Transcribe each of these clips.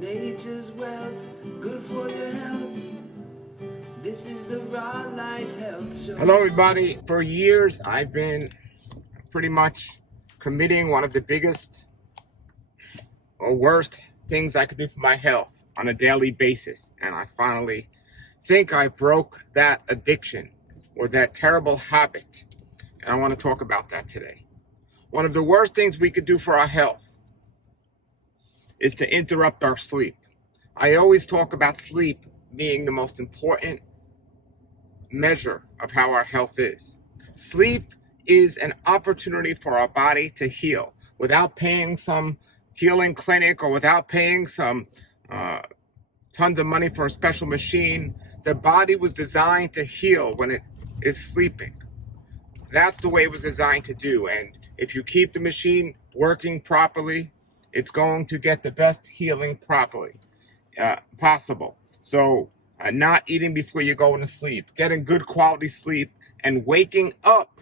Nature's wealth, good for your health. This is the Raw Life Health Show. Hello, everybody. For years, I've been pretty much committing one of the biggest or worst things I could do for my health on a daily basis. And I finally think I broke that addiction or that terrible habit. And I want to talk about that today. One of the worst things we could do for our health is to interrupt our sleep. I always talk about sleep being the most important measure of how our health is. Sleep is an opportunity for our body to heal without paying some healing clinic or without paying some tons of money for a special machine. The body was designed to heal when it is sleeping. That's the way it was designed to do. And if you keep the machine working properly, it's going to get the best healing possible. So not eating before you go to sleep, getting good quality sleep, and waking up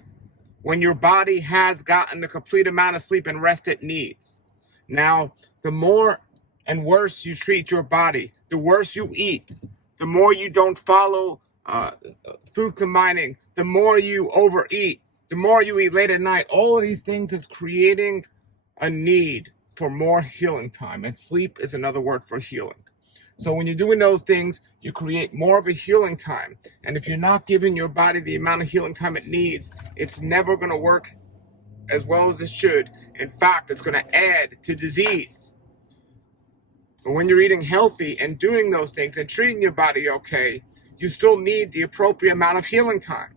when your body has gotten the complete amount of sleep and rest it needs. Now, the more and worse you treat your body, the worse you eat, the more you don't follow food combining, the more you overeat, the more you eat late at night. All of these things is creating a need for more healing time, and sleep is another word for healing. So when you're doing those things, you create more of a healing time. And if you're not giving your body the amount of healing time it needs, it's never going to work as well as it should. In fact, it's going to add to disease. But when you're eating healthy and doing those things and treating your body okay, you still need the appropriate amount of healing time.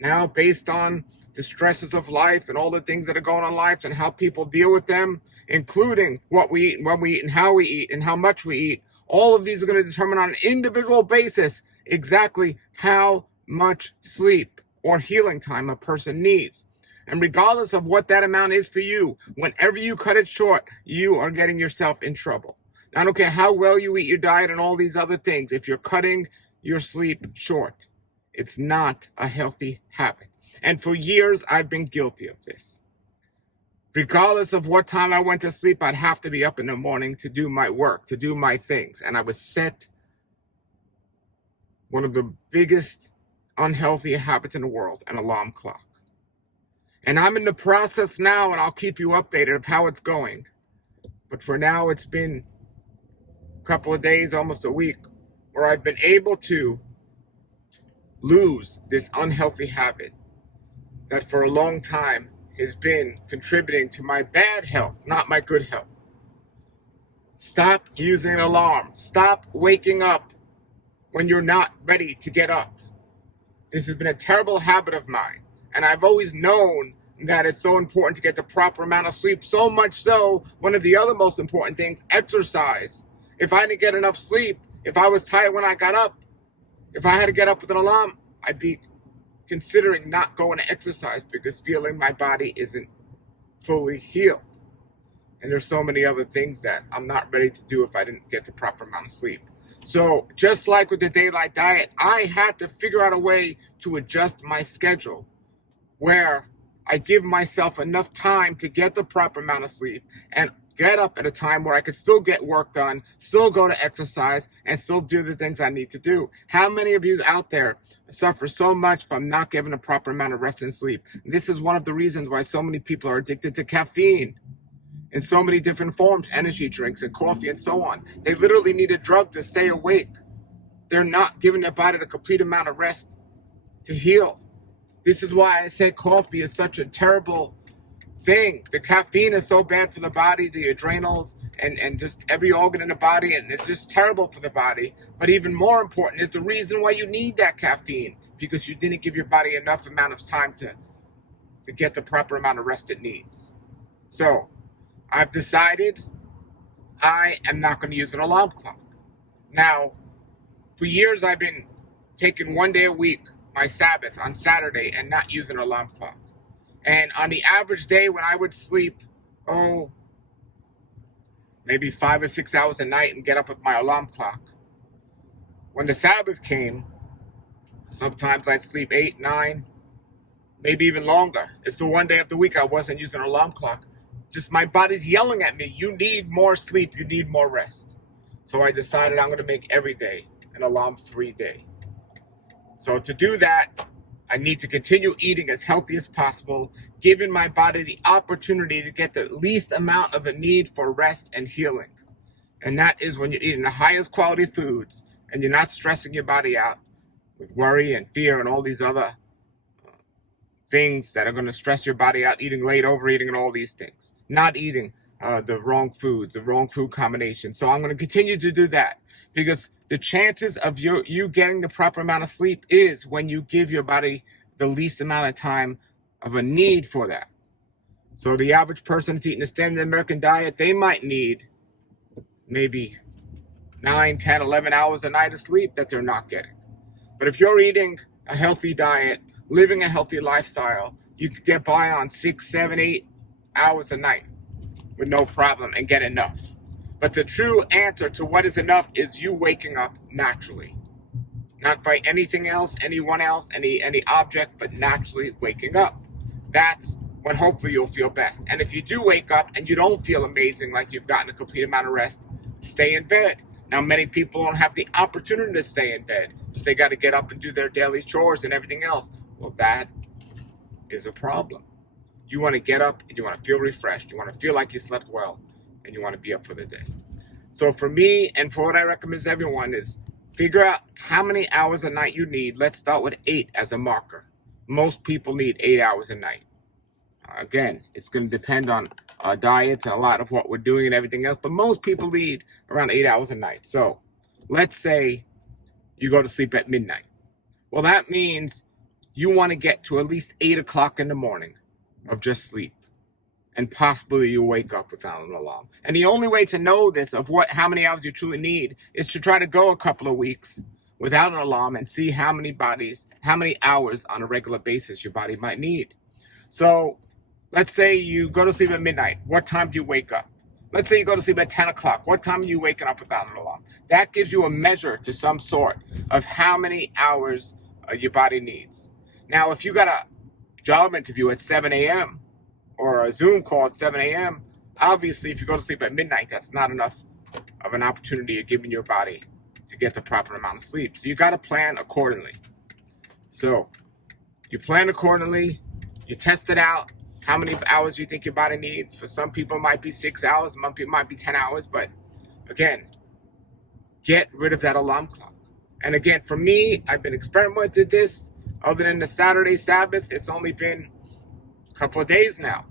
Now, based on the stresses of life and all the things that are going on in life and how people deal with them, including what we eat and when we eat and how we eat and how much we eat, all of these are going to determine on an individual basis exactly how much sleep or healing time a person needs. And regardless of what that amount is for you, whenever you cut it short, you are getting yourself in trouble. I don't care how well you eat your diet and all these other things. If you're cutting your sleep short, it's not a healthy habit. And for years, I've been guilty of this. Regardless of what time I went to sleep, I'd have to be up in the morning to do my work, to do my things. And I would set one of the biggest unhealthy habits in the world, an alarm clock. And I'm in the process now, and I'll keep you updated of how it's going. But for now, it's been a couple of days, almost a week, where I've been able to lose this unhealthy habit that for a long time has been contributing to my bad health, not my good health. Stop using an alarm. Stop waking up when you're not ready to get up. This has been a terrible habit of mine, and I've always known that it's so important to get the proper amount of sleep, so much so, one of the other most important things, exercise. If I didn't get enough sleep, if I was tired when I got up, if I had to get up with an alarm, I'd be considering not going to exercise because feeling my body isn't fully healed. And there's so many other things that I'm not ready to do if I didn't get the proper amount of sleep. So just like with the daylight diet, I had to figure out a way to adjust my schedule where I give myself enough time to get the proper amount of sleep and get up at a time where I could still get work done, still go to exercise, and still do the things I need to do. How many of you out there suffer so much from not getting a proper amount of rest and sleep? This is one of the reasons why so many people are addicted to caffeine in so many different forms, energy drinks and coffee and so on. They literally need a drug to stay awake. They're not giving their body the complete amount of rest to heal. This is why I say coffee is such a terrible thing. The caffeine is so bad for the body, the adrenals, and just every organ in the body, and it's just terrible for the body. But even more important is the reason why you need that caffeine, because you didn't give your body enough amount of time to get the proper amount of rest it needs. So I've decided I am not going to use an alarm clock. Now, for years I've been taking one day a week, my Sabbath on Saturday, and not using an alarm clock. And on the average day when I would sleep, maybe 5 or 6 hours a night and get up with my alarm clock. When the Sabbath came, sometimes I'd sleep 8, 9, maybe even longer. It's the one day of the week I wasn't using an alarm clock. Just my body's yelling at me, you need more sleep, you need more rest. So I decided I'm going to make every day an alarm-free day. So to do that, I need to continue eating as healthy as possible, giving my body the opportunity to get the least amount of a need for rest and healing. And that is when you're eating the highest quality foods and you're not stressing your body out with worry and fear and all these other things that are going to stress your body out, eating late, overeating, and all these things. Not eating the wrong foods, the wrong food combination. So I'm going to continue to do that, because the chances of you getting the proper amount of sleep is when you give your body the least amount of time of a need for that. So the average person that's eating a standard American diet, they might need maybe 9, 10, 11 hours a night of sleep that they're not getting. But if you're eating a healthy diet, living a healthy lifestyle, you could get by on 6, 7, 8 hours a night with no problem and get enough. But the true answer to what is enough is you waking up naturally. Not by anything else, anyone else, any object, but naturally waking up. That's when hopefully you'll feel best. And if you do wake up and you don't feel amazing, like you've gotten a complete amount of rest, stay in bed. Now, many people don't have the opportunity to stay in bed because they got to get up and do their daily chores and everything else. Well, that is a problem. You want to get up and you want to feel refreshed. You want to feel like you slept well and you want to be up for the day. So for me, and for what I recommend to everyone, is figure out how many hours a night you need. Let's start with 8 as a marker. Most people need 8 hours a night. Again, it's going to depend on diets and a lot of what we're doing and everything else, but most people need around 8 hours a night. So let's say you go to sleep at midnight. Well, that means you want to get to at least 8 o'clock in the morning of just sleep, and possibly you wake up without an alarm. And the only way to know this, of how many hours you truly need, is to try to go a couple of weeks without an alarm and see how many hours on a regular basis your body might need. So let's say you go to sleep at midnight. What time do you wake up? Let's say you go to sleep at 10 o'clock. What time are you waking up without an alarm? That gives you a measure to some sort of how many hours your body needs. Now, if you got a job interview at 7 a.m. or a Zoom call at 7 a.m., obviously, if you go to sleep at midnight, that's not enough of an opportunity you're giving your body to get the proper amount of sleep. So you got to plan accordingly. So you plan accordingly. You test it out. How many hours you think your body needs. For some people, it might be 6 hours. Some people might be 10 hours. But again, get rid of that alarm clock. And again, for me, I've been experimenting with this. Other than the Saturday Sabbath, it's only been a couple of days now.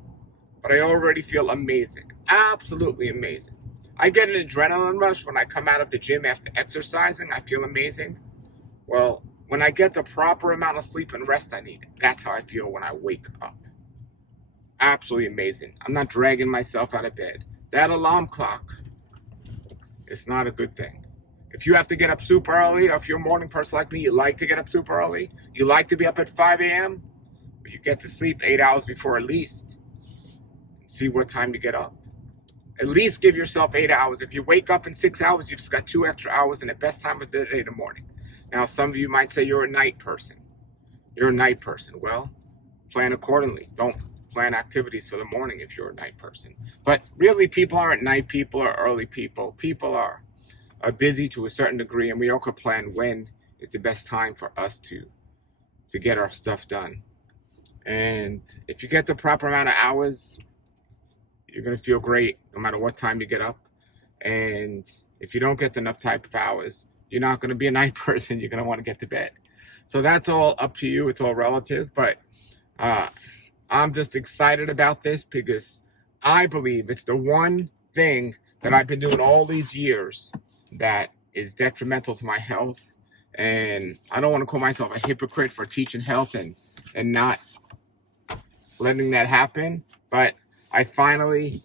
But I already feel amazing. Absolutely amazing. I get an adrenaline rush when I come out of the gym after exercising. I feel amazing. Well, when I get the proper amount of sleep and rest I need, that's how I feel when I wake up. Absolutely amazing. I'm not dragging myself out of bed. That alarm clock is not a good thing. If you have to get up super early, or if you're a morning person like me, you like to get up super early, you like to be up at 5 a.m., but you get to sleep 8 hours before at least. See what time you get up. At least give yourself 8 hours. If you wake up in 6 hours, you just got 2 extra hours in the best time of the day in the morning. Now, some of you might say you're a night person. You're a night person. Well, plan accordingly. Don't plan activities for the morning if you're a night person. But really, people aren't night people or early people. People are busy to a certain degree, and we all could plan when is the best time for us to get our stuff done. And if you get the proper amount of hours, you're going to feel great no matter what time you get up. And if you don't get enough type of hours, you're not going to be a night person. You're going to want to get to bed. So that's all up to you. It's all relative. But I'm just excited about this because I believe it's the one thing that I've been doing all these years that is detrimental to my health. And I don't want to call myself a hypocrite for teaching health and not letting that happen. But I finally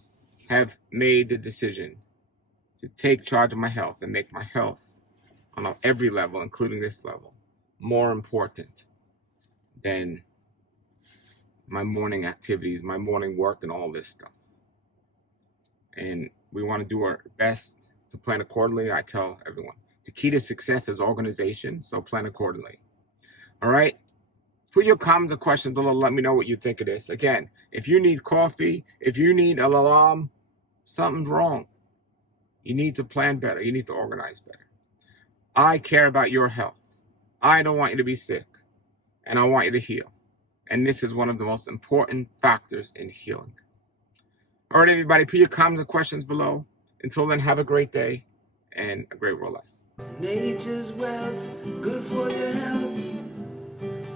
have made the decision to take charge of my health and make my health on every level, including this level, more important than my morning activities, my morning work, and all this stuff. And we want to do our best to plan accordingly. I tell everyone, the key to success is organization, so plan accordingly. All right? Put your comments and questions below. Let me know what you think of this. Again, if you need coffee, if you need an alarm, something's wrong. You need to plan better. You need to organize better. I care about your health. I don't want you to be sick, and I want you to heal. And this is one of the most important factors in healing. All right, everybody, put your comments and questions below. Until then, have a great day and a great world life. Nature's wealth, good for your health.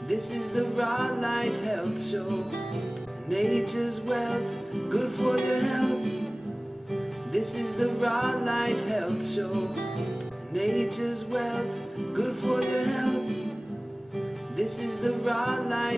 This is the Raw Life Health Show. Nature's wealth, good for your health. This is the Raw Life Health Show. Nature's wealth, good for your health. This is the Raw Life.